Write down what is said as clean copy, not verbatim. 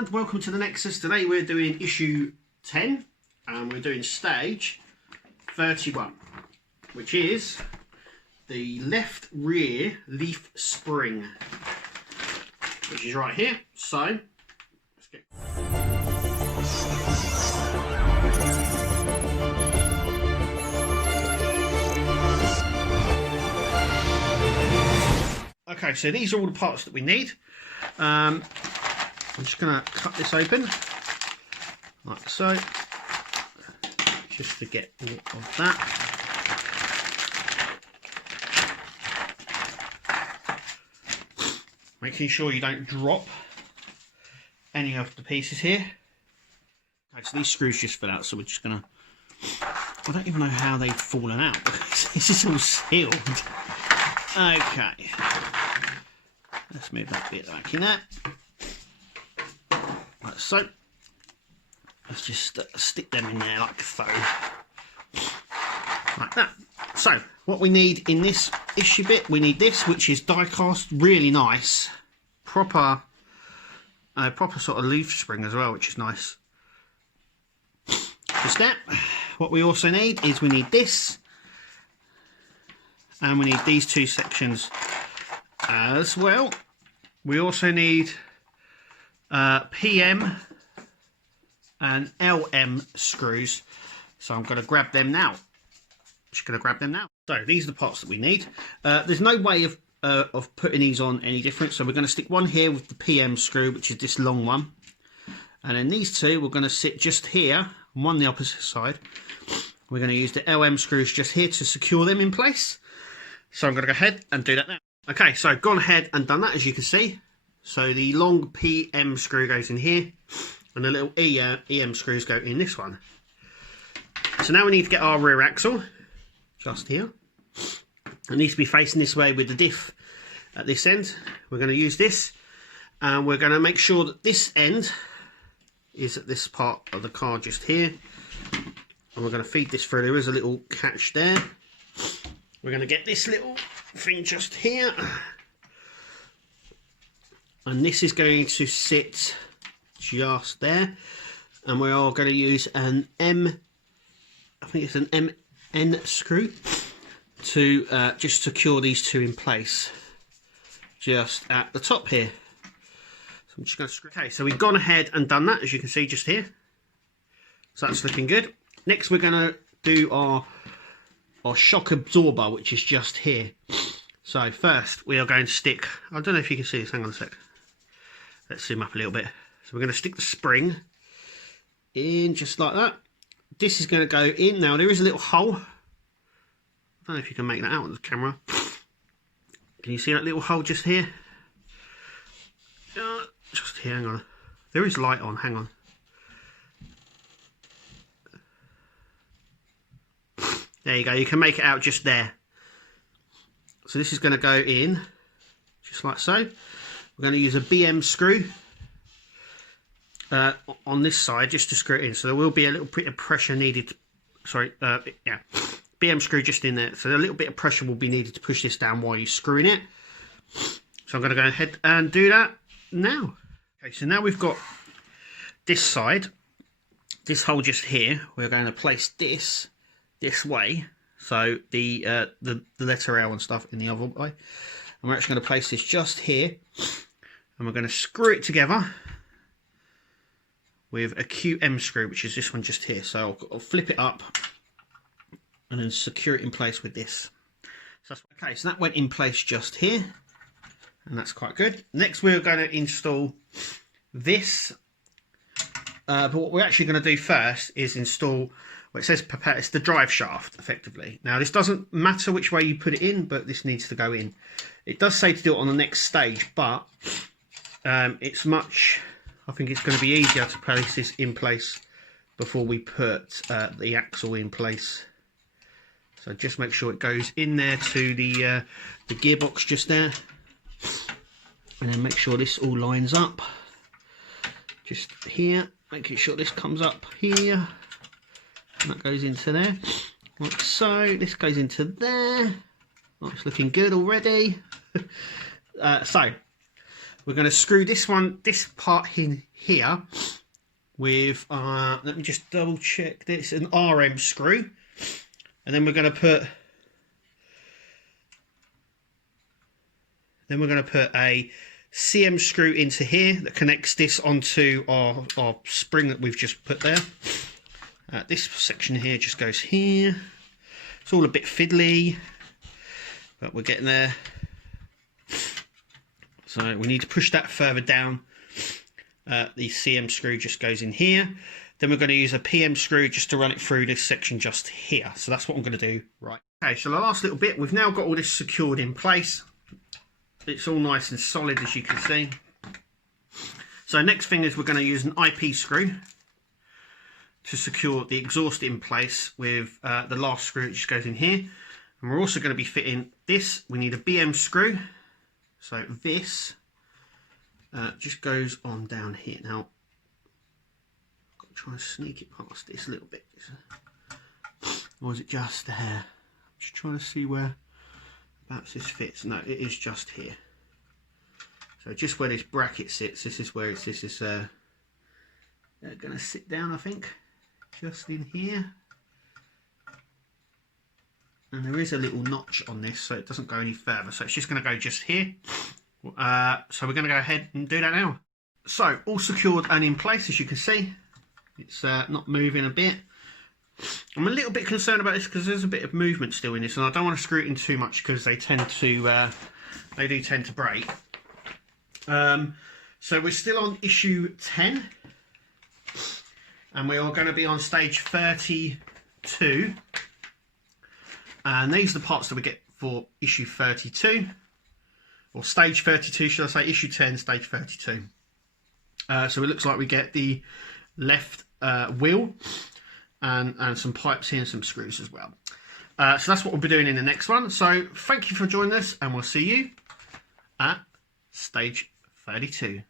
and welcome to the Nexus. Today we're doing issue 10 and we're doing stage 31, which is the left rear leaf spring, which is right here. So let's get okay, so these are all the parts that we need. I'm just going to cut this open like so, just to get all of that. Making sure you don't drop any of the pieces here. Okay, so these screws just fell out, so we're just going to... I don't even know how they've fallen out, because this is all sealed. Okay. Let's move that bit back in there. Like so. Let's just stick them in there like so. Like that. So, what we need in this issue bit, we need this, which is die cast, really nice. Proper sort of leaf spring as well, which is nice. Just that. What we also need is we need this. And we need these two sections as well. We also need PM and LM screws. So I'm going to grab them now. Just going to grab them now. So these are the parts that we need. There's no way of putting these on any different. So we're going to stick one here with the PM screw, which is this long one. And then these two, we're going to sit just here, and one the opposite side. We're going to use the LM screws just here to secure them in place. So I'm going to go ahead and do that now. Okay, so I've gone ahead and done that, as you can see. So the long PM screw goes in here, and the little EM screws go in this one. So now we need to get our rear axle, just here. It needs to be facing this way with the diff at this end. We're going to use this, and we're going to make sure that this end is at this part of the car just here. And we're going to feed this through. There is a little catch there. We're going to get this little thing just here, and this is going to sit just there, and we are going to use an I think it's an MN screw to just secure these two in place just at the top here. So I'm just going to screw. Okay, so we've gone ahead and done that, as you can see just here. So that's looking good. Next we're going to do our shock absorber, which is just here. So first we are going to stick, I don't know if you can see this, hang on a sec. Let's zoom up a little bit. So we're going to stick the spring in just like that. This is going to go in. Now there is a little hole. I don't know if you can make that out on the camera. Can you see that little hole just here? Just here, hang on. There is light on, hang on. There you go, you can make it out just there. So this is going to go in, just like so. We're going to use a BM screw on this side, just to screw it in. So there will be a little bit of pressure needed, yeah, BM screw just in there. So a little bit of pressure will be needed to push this down while you're screwing it. So I'm going to go ahead and do that now. Okay, so now we've got this side, this hole just here. We're going to place this way, so the letter L and stuff in the other way, and we're actually going to place this just here, and we're going to screw it together with a QM screw, which is this one just here. So I'll flip it up and then secure it in place with this. So okay, so that went in place just here, and that's quite good. Next we're going to install this, but what we're actually going to do first is install, well, it says prepare, it's the drive shaft effectively. Now this doesn't matter which way you put it in, but this needs to go in. It does say to do it on the next stage, but it's much, I think it's going to be easier to place this in place before we put the axle in place. So just make sure it goes in there to the gearbox just there, and then make sure this all lines up just here, making sure this comes up here. And that goes into there, like so. This goes into there. Oh, it's looking good already. So we're going to screw this part in here with, let me just double check this, an RM screw. And then we're going to put a CM screw into here that connects this onto our spring that we've just put there. This section here just goes here. It's all a bit fiddly, but we're getting there. So we need to push that further down. The CM screw just goes in here. Then we're going to use a PM screw just to run it through this section just here. So that's what I'm going to do. Right. Okay, so the last little bit, we've now got all this secured in place. It's all nice and solid, as you can see. So next thing is we're going to use an IP screw to secure the exhaust in place with the last screw that just goes in here. And we're also going to be fitting this. We need a BM screw. So this just goes on down here. Now, try and sneak it past this a little bit, or is it just there? I'm just trying to see where perhaps this fits. No, it is just here. So just where this bracket sits, this is where this is going to sit down, I think, just in here. And there is a little notch on this, so it doesn't go any further. So it's just going to go just here. So we're going to go ahead and do that now. So all secured and in place, as you can see. It's not moving a bit. I'm a little bit concerned about this because there's a bit of movement still in this, and I don't want to screw it in too much because they tend to they do tend to break. So we're still on issue 10, and we are going to be on stage 32. And these are the parts that we get for issue 32, or stage 32, should I say? Issue 10, stage 32. So it looks like we get the left wheel and some pipes here and some screws as well. So that's what we'll be doing in the next one. So thank you for joining us, and we'll see you at stage 32.